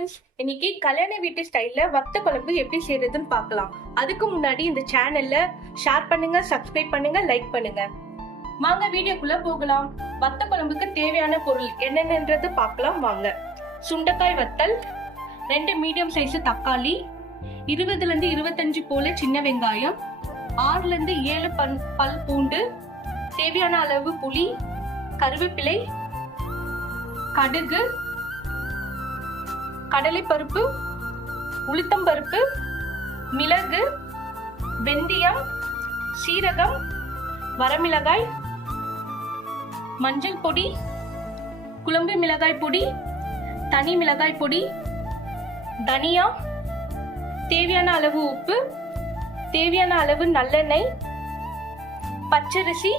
Friends, இன்னைக்கு கல்யாண வீட்டு ஸ்டைல்ல வத்த குழம்பு எப்படி செய்யறதுன்னு பார்க்கலாம். அதுக்கு முன்னாடி இந்த சேனல்ல ஷேர் பண்ணுங்க, சப்ஸ்கிரைப் பண்ணுங்க, லைக் பண்ணுங்க. வாங்க வீடியோக்குள்ள போகலாம். வத்த குழம்புக்கு தேவையான பொருள் என்னென்னன்றது பார்க்கலாம் வாங்க. சுண்டைக்காய் வத்தல், 2 மீடியம் சைஸ் தக்காளி, 20 to 25 போல சின்ன வெங்காயம், 6 to 7 பல் பூண்டு, தேவையான அளவு புளி, கருவேப்பிலை, கடுகு, கடலைப்பருப்பு, உளுத்தம்பருப்பு, மிளகு, வெந்தயம், சீரகம், வரமிளகாய், மஞ்சள் பொடி, குழம்பு மிளகாய் பொடி, தனி மிளகாய் பொடி, தனியா, தேவையான அளவு உப்பு, தேவையான அளவு நல்லெண்ணெய், பச்சரிசி,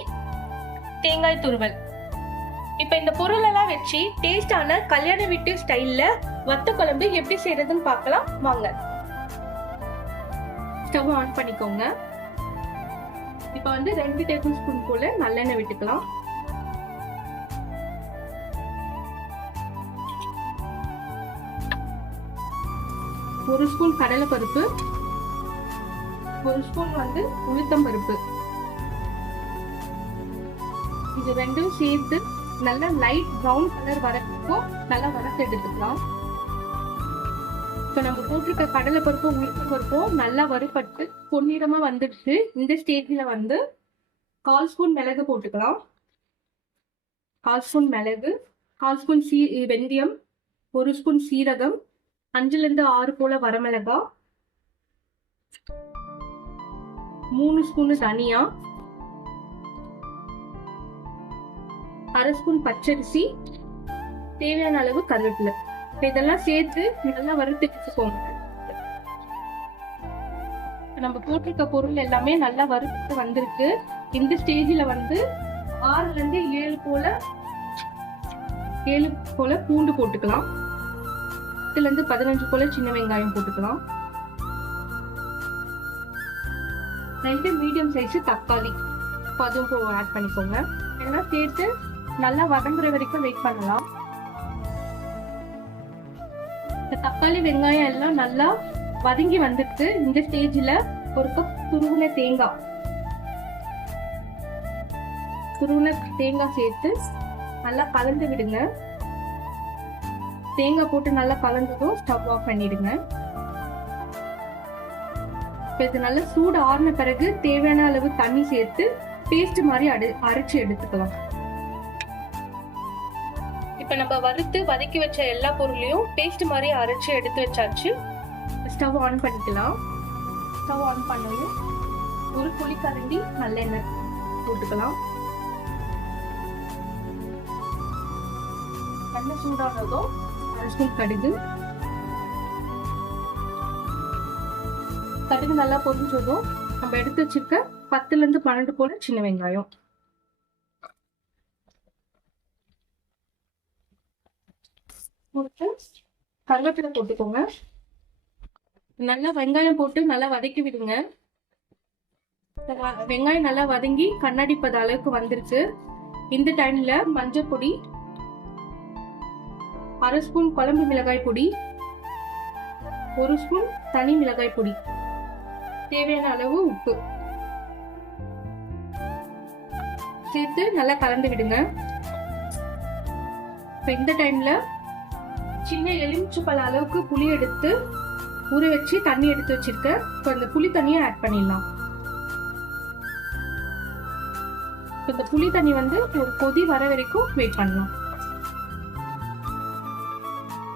தேங்காய் துருவல். இப்ப இந்த பொருள் எல்லாம் வச்சு டேஸ்டான கல்யாண வீட்டு ஸ்டைல்ல வத்த குழம்பு எப்படி செய்யறதுன்னு பார்க்கலாம் வாங்க. ஸ்டவ் ஆன் பண்ணிக்கோங்க. இப்ப 2 டேபிள் ஸ்பூன் போல நல்லெண்ணெய் விட்டுக்கலாம். ஒரு ஸ்பூன் கடலை பருப்பு, ஒரு ஸ்பூன் உளுத்தம் பருப்பு, இது ரெண்டும் சேர்த்து நல்லா லைட் ப்ரௌன் கலர் வரப்போ நல்லா வறுத்து எடுத்துக்கலாம். இப்ப நம்ம போட்டிருக்க கடலை பருப்பும் உளுத்தம் பருப்பும் நல்லா வறுபட்டு பொன்னிறமா வந்துடுச்சு. இந்த ஸ்டேஜ்ல 1/4 ஸ்பூன் மிளகு போட்டுக்கலாம். 1/4 ஸ்பூன் மிளகு, 1/4 ஸ்பூன் வெந்தயம், 1 ஸ்பூன் சீரகம், 5 to 6 போல வரமிளகாய், 3 ஸ்பூன் தனியா, 1/2 ஸ்பூன் பச்சரிசி, தேவையான அளவு கருவேப்பிலை. இதெல்லாம் சேர்த்து நல்லா வறுத்துக்கோங்க. நம்ம போட்டிருக்க பொருள் எல்லாமே நல்லா வறுத்து வந்திருக்கு. இந்த ஸ்டேஜ்ல 6 to 7 போல பூண்டு போட்டுக்கலாம். 10 to 15 போல சின்ன வெங்காயம் போட்டுக்கலாம். 2 மீடியம் சைஸ் தக்காளி அதுவும் ஆட் பண்ணிக்கோங்க. எல்லாம் சேர்த்து நல்லா வதங்குற வரைக்கும் வெயிட் பண்ணலாம். தக்காளி வெங்காயம் எல்லாம் நல்லா வதங்கி வந்துட்டு இந்த ஸ்டேஜ்ல ஒரு கப் துருவின தேங்காய் சேர்த்து நல்லா கலந்து விடுங்க. தேங்காய் போட்டு நல்லா கலந்ததும் ஸ்டவ் ஆஃப் பண்ணிடுங்க. இது நல்லா சூடு ஆறின பிறகு தேவையான அளவு தண்ணி சேர்த்து பேஸ்ட் மாதிரி அரைச்சு எடுத்துக்கலாம். இப்ப நம்ம வறுத்து வதக்கி வச்ச எல்லா பொருளையும் பேஸ்ட் மாதிரி அரைச்சு எடுத்து வச்சாச்சு. ஸ்டவ் ஆன் பண்ணிக்கலாம். ஸ்டவ் ஆன் பண்ணவும் ஒரு புளிக்கரண்டி நல்லெண்ணெய் போட்டுக்கலாம். எண்ணெய் சூடானதும் 1 ஸ்பூன் கடுகு நல்லா பொரிஞ்சதும் நம்ம எடுத்து வச்சிருக்க 10 to 12 போல சின்ன வெங்காயம், கருவேப்பிலை போட்டுக்கோங்க. நல்லா வெங்காயம் போட்டு நல்லா வதக்கி விடுங்க. வெங்காயம் நல்லா வதங்கி கண்ணாடி பத அளவுக்கு வந்துருச்சு. இந்த டைம்ல மஞ்சள் பொடி, 1/2 ஸ்பூன் குழம்பு மிளகாய் பொடி, 1 ஸ்பூன் தனி மிளகாய் பொடி, தேவையான அளவு உப்பு சேர்த்து நல்லா கலந்து விடுங்க. இந்த டைம்ல சின்ன எலுமிச்சை அளவுக்கு புளி எடுத்து ஊற வச்சு தண்ணி எடுத்து வச்சிருக்க. இப்ப இந்த புளி தண்ணியை ஆட் பண்ணிடலாம். இந்த புளி தண்ணி ஒரு கொதி வர வரைக்கும் வெயிட் பண்ணலாம்.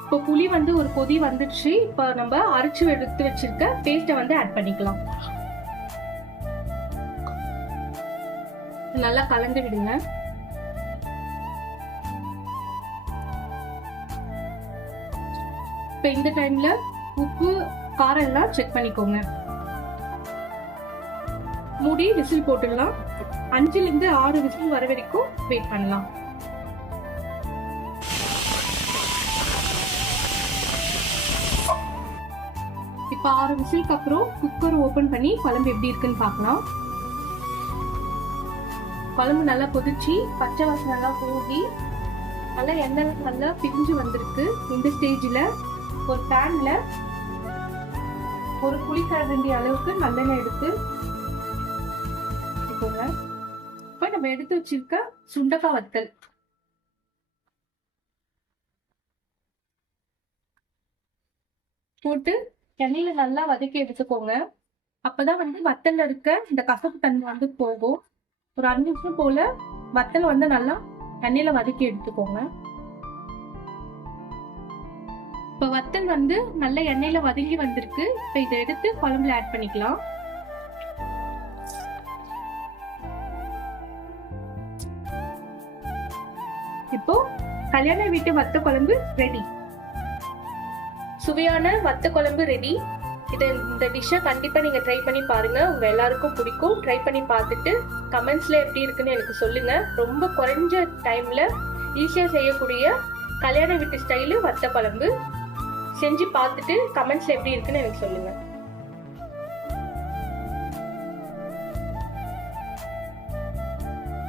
இப்போ புளி ஒரு கொதி வந்துடுச்சு. இப்ப நம்ம அரைச்சு எடுத்து வச்சிருக்க பேஸ்ட ஆட் பண்ணிக்கலாம். நல்லா கலந்து விடுங்க. இப்ப இந்த டைம்ல உப்பு காரம் எல்லாம் செக் பண்ணிக்கோங்க. மூடி விசில் போட்டுடலாம். 5 to 6 விசில் வர வரைக்கும் வெயிட் பண்ணலாம். இப்ப 6 விசிலுக்கு அப்புறம் குக்கர் ஓபன் பண்ணி குழம்பு எப்படி இருக்குன்னு பார்க்கலாம். குழம்பு நல்லா கொதிச்சு பச்சை வாசனை நல்லா போகி நல்லா எண்ணெய் நல்லா பிரிஞ்சு வந்திருக்கு. இந்த ஸ்டேஜ்ல ஒரு பேன்ல ஒரு குழிக்கரண்டி அளவுக்கு நல்லெண்ணெய் எடுத்து வச்சுக்கோங்க. இப்போ நம்ம எடுத்து வச்சிருக்க சுண்டக்காய் வத்தல் போட்டு எண்ணெயில நல்லா வதக்கி எடுத்துக்கோங்க. அப்பதான் வத்தல்ல இருக்க இந்த கசப்பு தன்மை போகும். ஒரு 5 நிமிஷம் போல வத்தல் நல்லா எண்ணெயில வதக்கி எடுத்துக்கோங்க. இப்ப வத்தல் நல்ல எண்ணெயில வதங்கி வந்திருக்கு. இப்ப இதை எடுத்து குழம்புல ஆட் பண்ணிக்கலாம். இப்போ கல்யாண வீட்டு வத்த குழம்பு ரெடி. சுவையான வத்த குழம்பு ரெடி. இந்த டிஷ்ஷை கண்டிப்பா நீங்க ட்ரை பண்ணி பாருங்க. உங்க எல்லாருக்கும் பிடிக்கும். ட்ரை பண்ணி பார்த்துட்டு கமெண்ட்ஸ்ல எப்படி இருக்குன்னு எனக்கு சொல்லுங்க. ரொம்ப குறைஞ்ச டைம்ல ஈஸியா செய்யக்கூடிய கல்யாண வீட்டு ஸ்டைலு வத்த குழம்பு செஞ்சு பார்த்துட்டு கமெண்ட்ஸ்ல எப்படி இருக்குன்னு எனக்கு சொல்லுங்க.